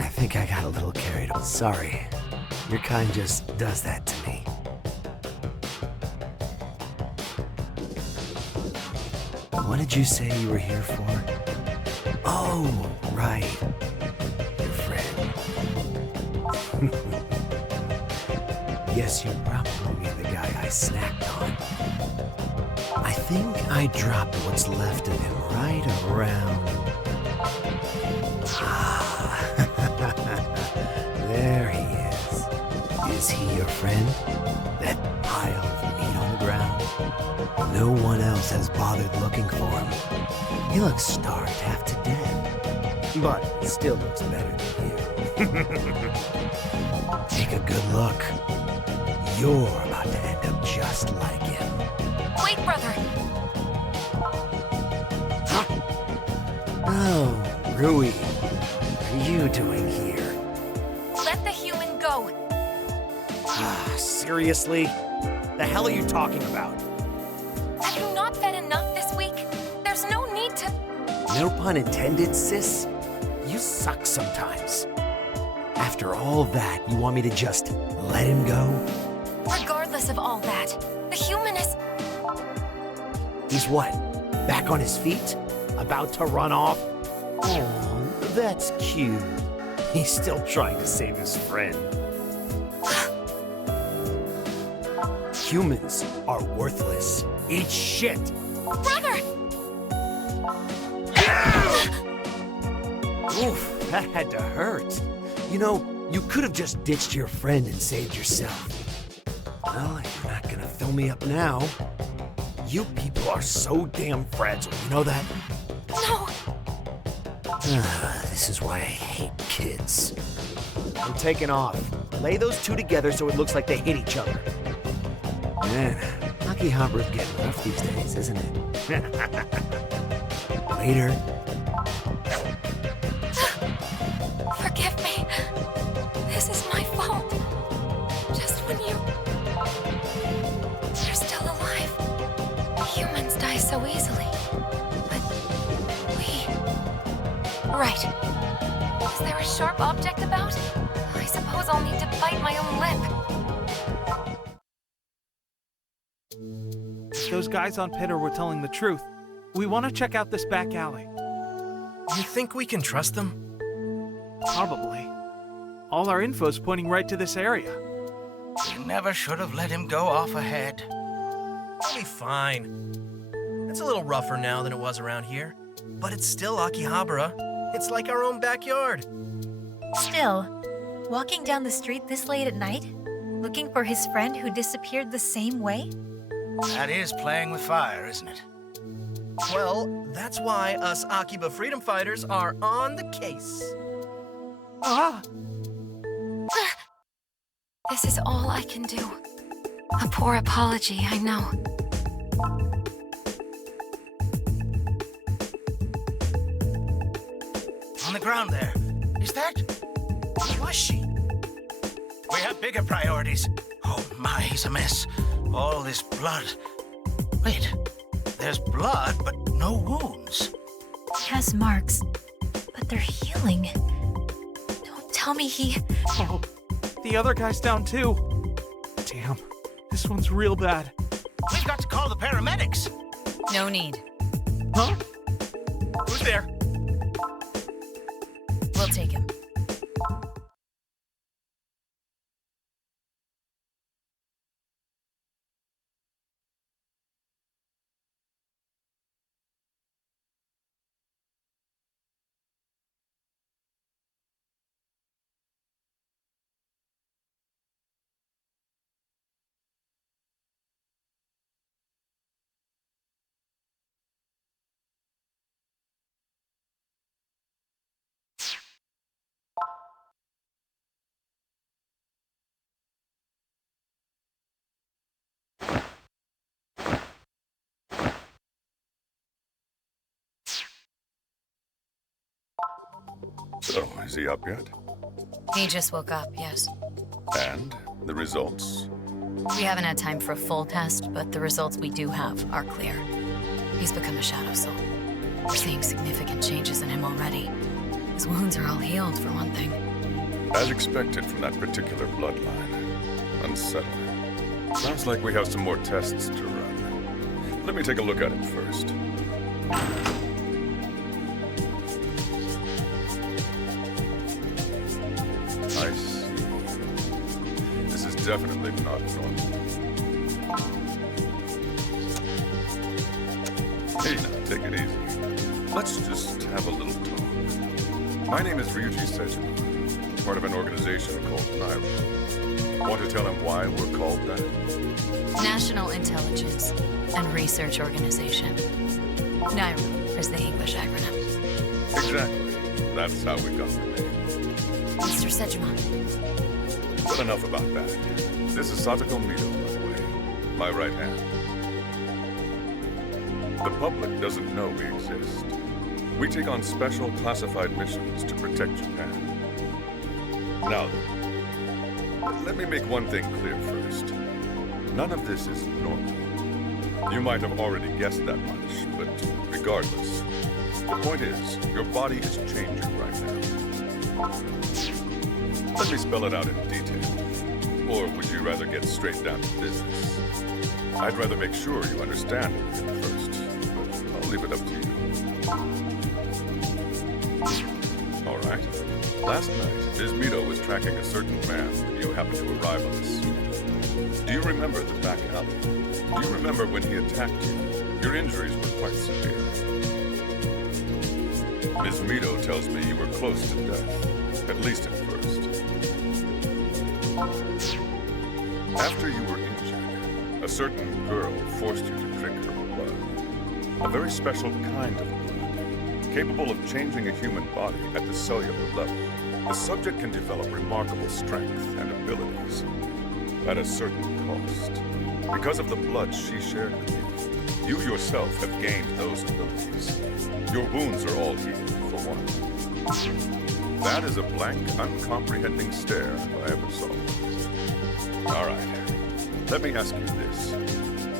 I think I got a little carried away. Sorry. Your kind just does that to me. What did you say you were here for? Oh, right. Your friend. Guess you're probably the guy I snacked on. I think I dropped what's left of him right around... There he is. Is he your friend? That pile of meat on the ground? No one else has bothered looking for him. He looks starved half to death, but still looks better than you. Take a good look. You're about to end up just like him. Wait, brother! Huh? Oh, Rui. What are you doing here? Let the human go. Seriously? The hell are you talking about? Have you not fed enough this week? There's no need to... No pun intended, sis. You suck sometimes. After all that, you want me to just let him go? Regardless of all that, the human is... He's what? Back on his feet? About to run off? Oh, that's cute. He's still trying to save his friend. Humans are worthless. Eat shit! Brother! Oof, that had to hurt. You know, you could have just ditched your friend and saved yourself. Well, you're not gonna fill me up now. You people are so damn fragile, you know that? No! This is why I hate kids. I'm taking off. Lay those two together so it looks like they hit each other. Man, AKIBA's getting rough these days, isn't it? Later. Forgive me. This is my fault. Just when you're still alive. Humans die so easily. But we... Right. Is there a sharp object about? I suppose I'll need to bite my own lip. those guys on Pitter were telling the truth. We want to check out this back alley. You think we can trust them? Probably. All our info's pointing right to this area. You never should have let him go off ahead. We'll be fine. It's a little rougher now than it was around here, but it's still Akihabara. It's like our own backyard. Still, walking down the street this late at night, looking for his friend who disappeared the same way? That is playing with fire, isn't it? Well, that's why us AKIBA freedom fighters are on the case. Ah! This is all I can do. A poor apology, I know. On the ground there. Is that? Who was she? We have bigger priorities. Oh my, he's a mess. All this blood. Wait, there's blood, but no wounds. He has marks, but they're healing. Don't tell me he... Oh, the other guy's down too. Damn, this one's real bad. We've got to call the paramedics. No need. Huh? Who's there? We'll take him. So, is he up yet? He just woke up, yes. And the results? We haven't had time for a full test, but the results we do have are clear. He's become a shadow soul. We're seeing significant changes in him already. His wounds are all healed, for one thing. As expected from that particular bloodline. Unsettling. Sounds like we have some more tests to run. Let me take a look at it first. I see. This is definitely not normal. Hey, now, take it easy. Let's just have a little talk. My name is Ryuji Sejima, part of an organization called Nairo. Want to tell him why we're called that? National Intelligence and Research Organization. NIRO is the English acronym. Exactly. That's how we got the name. Mr. Sejima. But enough about that. This is Satoko Mido, by the way. My right hand. The public doesn't know we exist. We take on special classified missions to protect Japan. Now then, let me make one thing clear first. None of this is normal. You might have already guessed that much, but regardless, the point is, your body is changing right now. Let me spell it out in detail. Or would you rather get straight down to business? I'd rather make sure you understand everything first, but I'll leave it up to you. All right. Last night, Ms. Mido was tracking a certain man when you happened to arrive on the scene. Do you remember the back alley? Do you remember when he attacked you? Your injuries were quite severe. Ms. Mido tells me you were close to death, at least at first. After you were injured, a certain girl forced you to drink her blood. A very special kind of blood, capable of changing a human body at the cellular level. The subject can develop remarkable strength and abilities at a certain cost. Because of the blood she shared with you, you yourself have gained those abilities. Your wounds are all healed, for one. That is a blank, uncomprehending stare if I ever saw one. All right. Let me ask you this.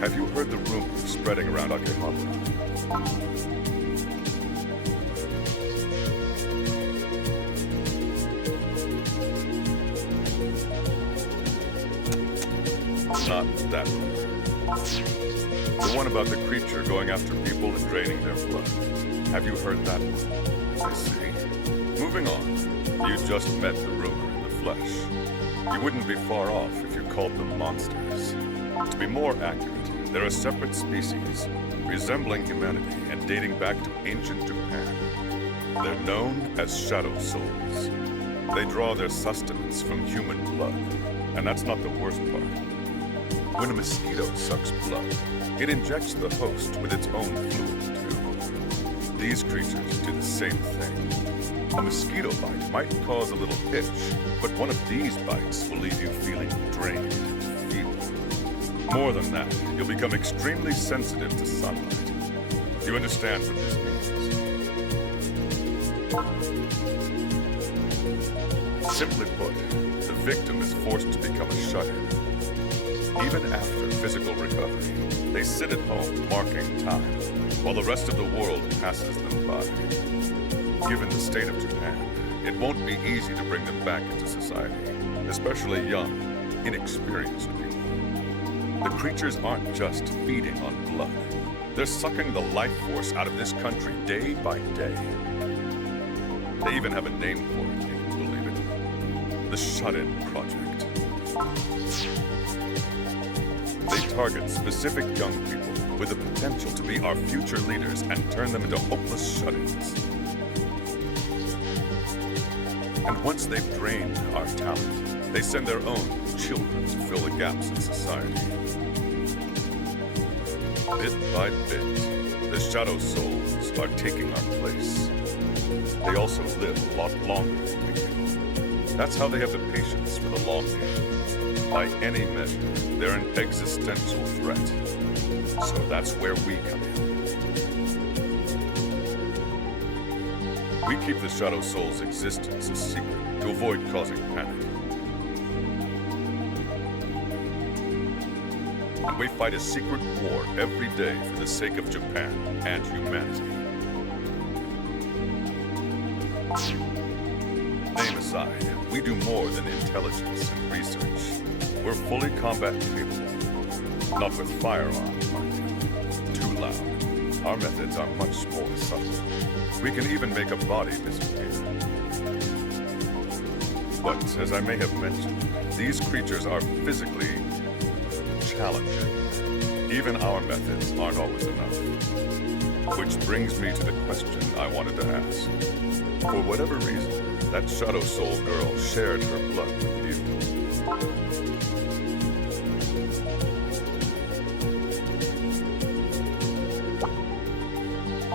Have you heard the rumors spreading around Akihabara? Not that rumor. The one about the creature going after people and draining their blood. Have you heard that one? I see. Moving on. You just met the rumor in the flesh. You wouldn't be far off if you called them monsters. To be more accurate, they're a separate species, resembling humanity and dating back to ancient Japan. They're known as shadow souls. They draw their sustenance from human blood. And that's not the worst part. When a mosquito sucks blood, it injects the host with its own fluid, too. These creatures do the same thing. A mosquito bite might cause a little itch, but one of these bites will leave you feeling drained and feeble. More than that, you'll become extremely sensitive to sunlight. You understand what this means? Simply put, the victim is forced to become a shut-in. Even after physical recovery, they sit at home marking time, while the rest of the world passes them by. Given the state of Japan, it won't be easy to bring them back into society, especially young, inexperienced people. The creatures aren't just feeding on blood. They're sucking the life force out of this country day by day. They even have a name for it, if you can believe it. The Shut-In Project. They target specific young people with the potential to be our future leaders and turn them into hopeless shut-ins. And once they've drained our talent, they send their own children to fill the gaps in society. Bit by bit, the Shadow Souls are taking our place. They also live a lot longer than we do. That's how they have the patience for the long game. By any measure, they're an existential threat. So that's where we come in. We keep the Shadow Soul's existence a secret to avoid causing panic. And we fight a secret war every day for the sake of Japan and humanity. Name aside, we do more than intelligence and research. We're fully combat capable. Not with firearms, mind you. Too loud. Our methods are much more subtle. We can even make a body disappear. But, as I may have mentioned, these creatures are physically challenging. Even our methods aren't always enough. Which brings me to the question I wanted to ask. For whatever reason, that Shadow Soul girl shared her blood with you.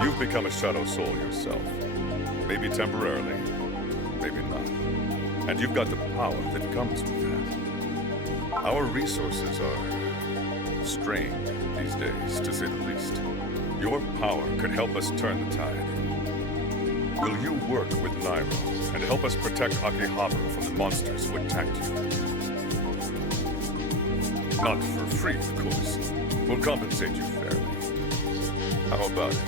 You've become a Shadow Soul yourself. Maybe temporarily, maybe not. And you've got the power that comes with that. Our resources are strained these days, to say the least. Your power could help us turn the tide. Will you work with Nairo and help us protect AKIBA from the monsters who attacked you? Not for free, of course. We'll compensate you fairly. How about it?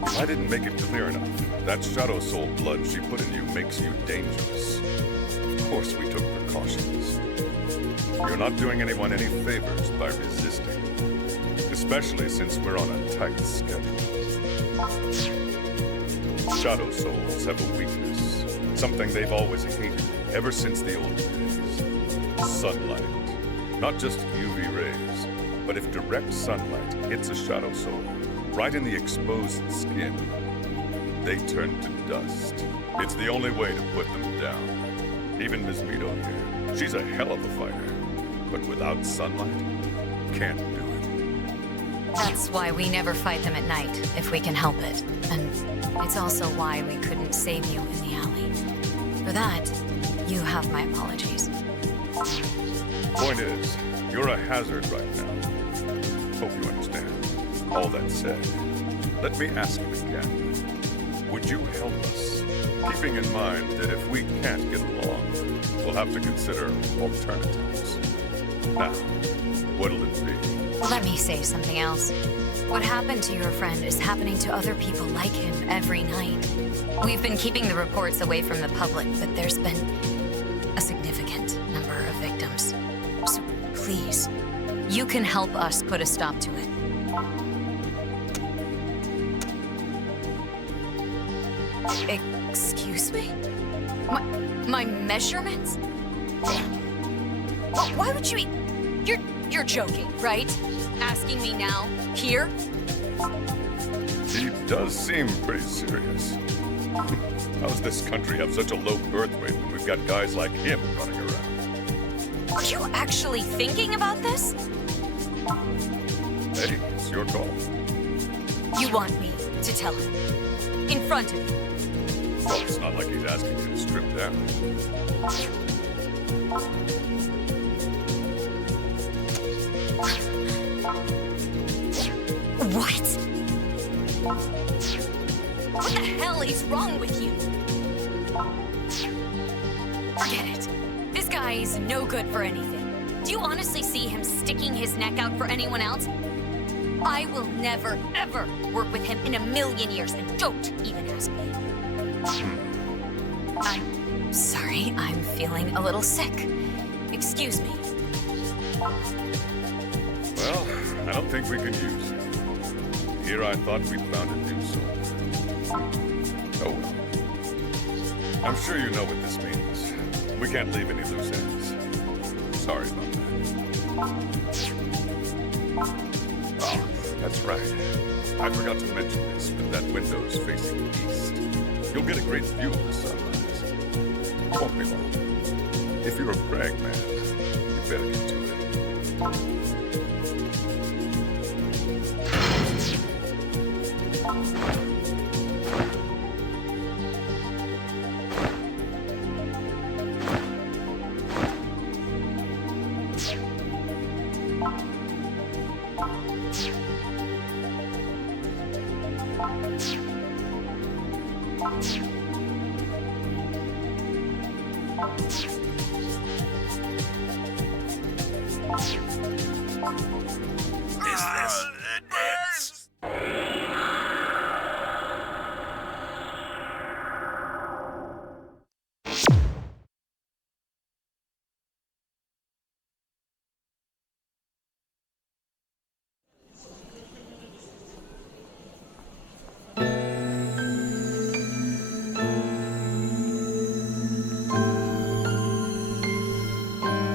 If I didn't make it clear enough, that Shadow Soul blood she put in you makes you dangerous. Of course we took precautions. You're not doing anyone any favors by resisting. Especially since we're on a tight schedule. Shadow Souls have a weakness. Something they've always hated, ever since the old days. Sunlight. Not just UV rays, but if direct sunlight hits a Shadow Soul, right in the exposed skin, they turn to dust. It's the only way to put them down. Even Ms. Mito here, she's a hell of a fighter. But without sunlight, can't do it. That's why we never fight them at night, if we can help it. And it's also why we couldn't save you in the alley. For that, you have my apologies. Point is, you're a hazard right now. Hope you understand. All that said, let me ask you again. Would you help us? Keeping in mind that if we can't get along, we'll have to consider alternatives. Now, what'll it be? Let me say something else. What happened to your friend is happening to other people like him every night. We've been keeping the reports away from the public, but there's been a significant number of victims. So please, You can help us put a stop to it. Excuse me? My measurements? Why would you You're joking, right? Asking me now? Here? He does seem pretty serious. How does this country have such a low birth rate when we've got guys like him running around? Are you actually thinking about this? Hey, it's your call. You want me to tell him? In front of you? Well, it's not like he's asking you to strip down. What? What the hell is wrong with you? Forget it. This guy is no good for anything. Do you honestly see him sticking his neck out for anyone else? I will never, ever work with him in a million years, and don't even ask me. I'm sorry, I'm feeling a little sick. Excuse me. Well, I don't think we can use it. Here I thought we'd found a new soul. Oh well. I'm sure you know what this means. We can't leave any loose ends. Sorry about that. Oh, that's right. I forgot to mention this, but that window's facing east. You'll get a great view of the sunrise. It won't be long. If you're a brag man, you better get to it. you